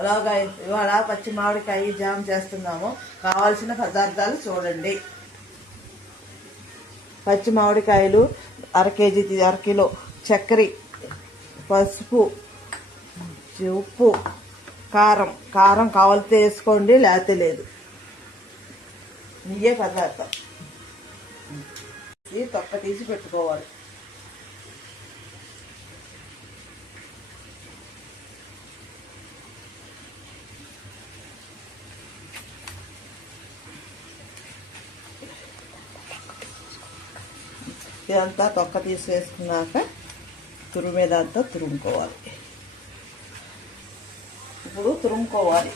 అలాగా ఇవాళ పచ్చి మామిడికాయ జామ్ చేస్తున్నాము. కావాల్సిన పదార్థాలు చూడండి. పచ్చి మామిడికాయలు అరకిలో, చక్కెర, పసుపు, ఉప్పు, కారం కావాలితే వేసుకోండి, లేకపోతే లేదు. ఇవే పదార్థం. తొక్క తీసి పెట్టుకోవాలి. ఇదంతా తొక్క తీసేసుకున్నాక తురుమేదంతా తురుముకోవాలి. ఇప్పుడు తురుముకోవాలి.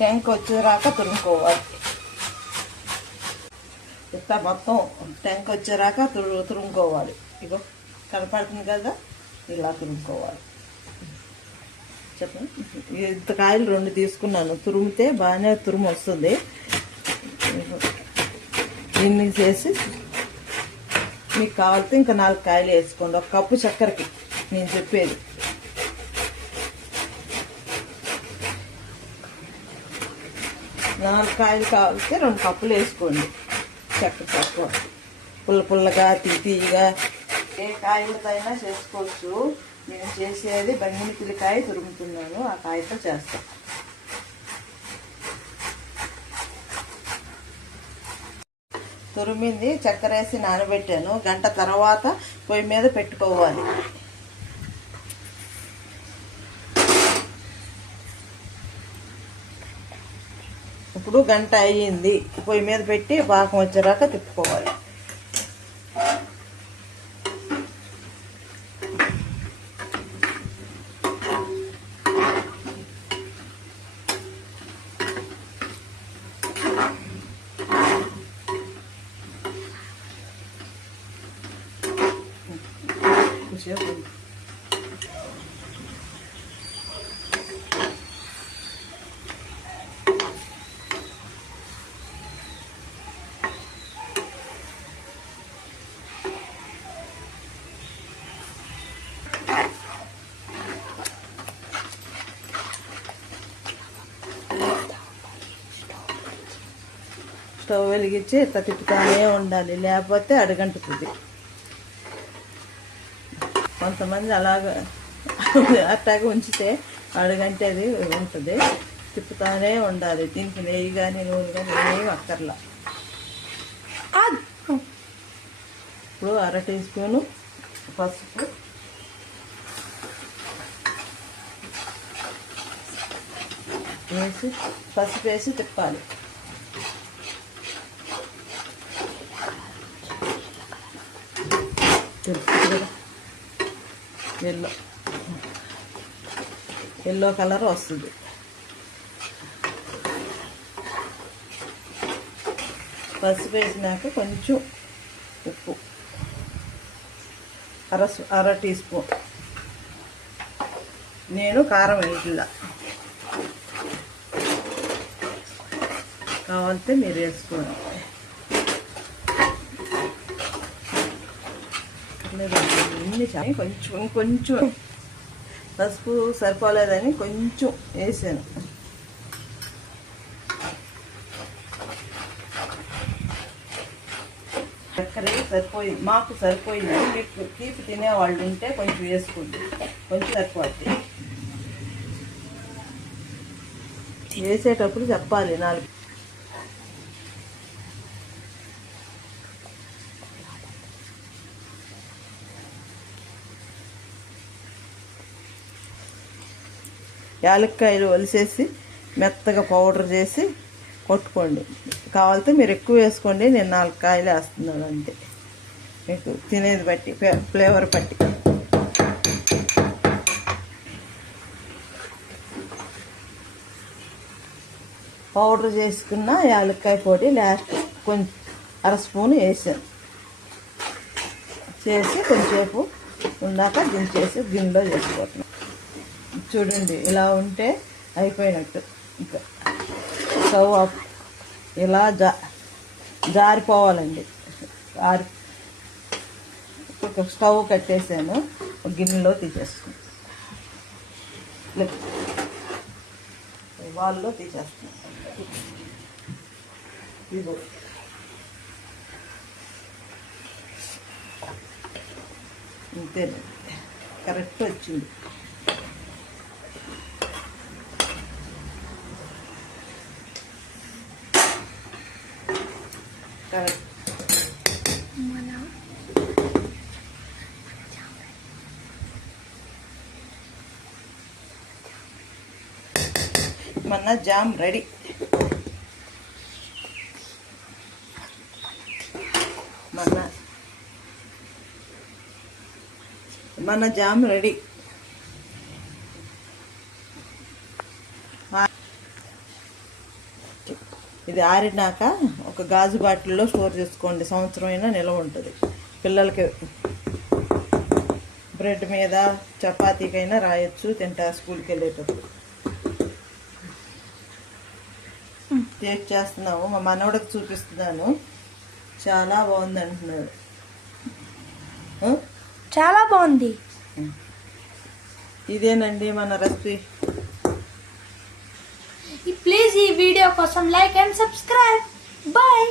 టెంక్ వచ్చేరాక తురుముకోవాలి. ఇట్లా మొత్తం టెంక్ వచ్చేరాక తురుముకోవాలి. ఇగో కనపడుతుంది కదా, ఇలా తురుముకోవాలి. చెప్పండి. ఇంత కాయలు 2 తీసుకున్నాను. తురిమితే బాగానే తురుము వస్తుంది. దీన్ని చేసి మీకు కావాలితే ఇంకా 4 కాయలు వేసుకోండి. 1 కప్పు చక్కెరకి నేను చెప్పేది. నాలుగు కాయలు కావాలితే 2 కప్పులు వేసుకోండి. చక్కెర తక్కువ, పుల్లగా తీయగా ఏ కాయలతో అయినా చేసుకోవచ్చు. నేను చేసేది బంగినపల్లికాయ తురుముతున్నాను, ఆ కాయతో చేస్తాను. తురిమింది చక్కెర వేసి నానబెట్టాను. గంట తర్వాత పొయ్యి మీద పెట్టుకోవాలి. ఇప్పుడు గంట అయ్యింది. పొయ్యి మీద పెట్టి పాకం వచ్చేరాక తిప్పుకోవాలి. స్టవ్ వెలిగించి ఇట్లా తిప్పుతానే ఉండాలి, లేకపోతే అడుగంటుతుంది. కొంతమంది అట్లాగే ఉంచితే అడుగంటేది ఉంటుంది. తిప్పుతానే ఉండాలి. దీనికి నెయ్యి కానీ నూనె కానీ ఏమి అక్కర్లా. ఇప్పుడు 1/2 టీ స్పూను పసుపు, వేసి తిప్పాలి. ఎల్లో కలర్ వస్తుంది. పసుపు వేసినాక కొంచెం ఉప్పు, 1/2 టీ స్పూన్. నేను కారం వేయట్లా, కావాలంటే మీరు వేసుకోండి. కొంచెం పసుపు సరిపోలేదని కొంచెం వేసాను. చక్కెర సరిపోయింది, మాకు సరిపోయింది. మీకు తీపి తినేవాళ్ళు ఉంటే కొంచెం వేసుకోండి, కొంచెం సరిపోద్ది. వేసేటప్పుడు చెప్పాలి 4 యాలక్కాయలు ఒలిసేసి మెత్తగా పౌడర్ చేసి కొట్టుకోండి. కావాలితే మీరు ఎక్కువ వేసుకోండి. నేను 4 కాయలు వేస్తున్నాను అంతే. మీకు తినేది బట్టి, ఫ్లేవర్ బట్టి. పౌడర్ చేసుకున్న యాలక్కాయ పొడి లాస్ట్ కొంచెం 1/2 స్పూన్ వేసాను. చేసి కొంచెంసేపు ఉన్నాక దించేసి గిన్నెలో చేసుకోవటం. చూడండి, ఇలా ఉంటే అయిపోయినట్టు. ఇంకా స్టవ్ ఆఫ్. ఇలా జారిపోవాలండి. ఒక స్టవ్ కట్టేసాను, ఒక గిన్నెలో తీసేస్తాను, వాళ్ళలో తీసేస్తాను. ఇదిగో అంతేనండి, కరెక్ట్ వచ్చింది. కరెక్ట్. మన జామ్ రెడీ. మన జామ్ రెడీ. ఇది ఆరినాక ఒక గాజు బాటిల్లో స్టోర్ చేసుకోండి, సంవత్సరం అయినా నిల్వ ఉంటుంది. పిల్లలకి బ్రెడ్ మీద చపాతీకైనా రాయొచ్చు, తింటా స్కూల్కి వెళ్ళేటప్పుడు. టేస్ట్ చేస్తున్నాము, మా మనవడికి చూపిస్తున్నాను. చాలా బాగుంది అంటున్నాడు. చాలా బాగుంది. ఇదేనండి మన రెసిపీ. ప్లీజ్ ఈ వీడియో కోసం లైక్ అండ్ సబ్స్క్రైబ్. బాయ్.